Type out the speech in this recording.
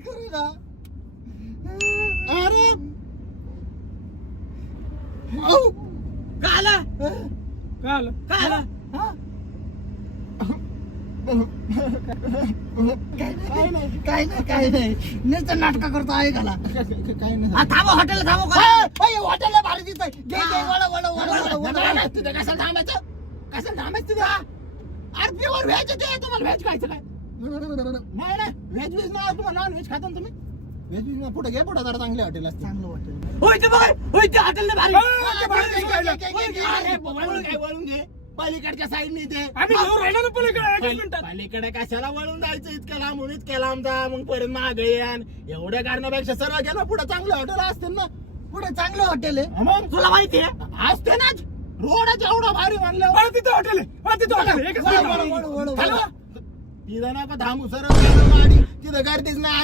करू ना. अरे औ. काय आला काय आलं? काय आला हा? काय नाही नुसतं नाटक करतो आहे घाला काय नाही. थांबा हॉटेल थांबा हॉटेलला भारी दिसतंय. घे घे वळ तिथे कशाला थांबायचं कशाला थांबायचं तिथे अरे प्युअर व्हेज ते तुम्हाला व्हेज खायचं काय नाही नाही व्हेज व्हेज नाही तुम्हाला नॉन व्हेज खाता ना तुम्ही पुढे घे पुढे जरा चांगले हॉटेल असते. चांगलं हॉटेल होय ते बघ होय ते हॉटेल भारी अरे, वळून घे पलीकडच्या साईडने ते आम्ही घेऊन राहिलो ना पलीकडे एकच मिनिटात. पलीकडे कशाला वळून जायचं इतक्या लांब मग परत मागे येण एवढ्या कारणापेक्षा सर्व गेलं पुढे चांगलं हॉटेल असते ना पुढे चांगलं हॉटेल आहे. मग तुला माहितीये असते ना रोडाच्या एवढा भारी म्हणलं अरे, तिथं हॉटेल आहे. तिथं हॉटेल आहे. एकच मिनिट. वळ. तिथं नका थांबू सरळ गाडी तिथं गर्दीच नाही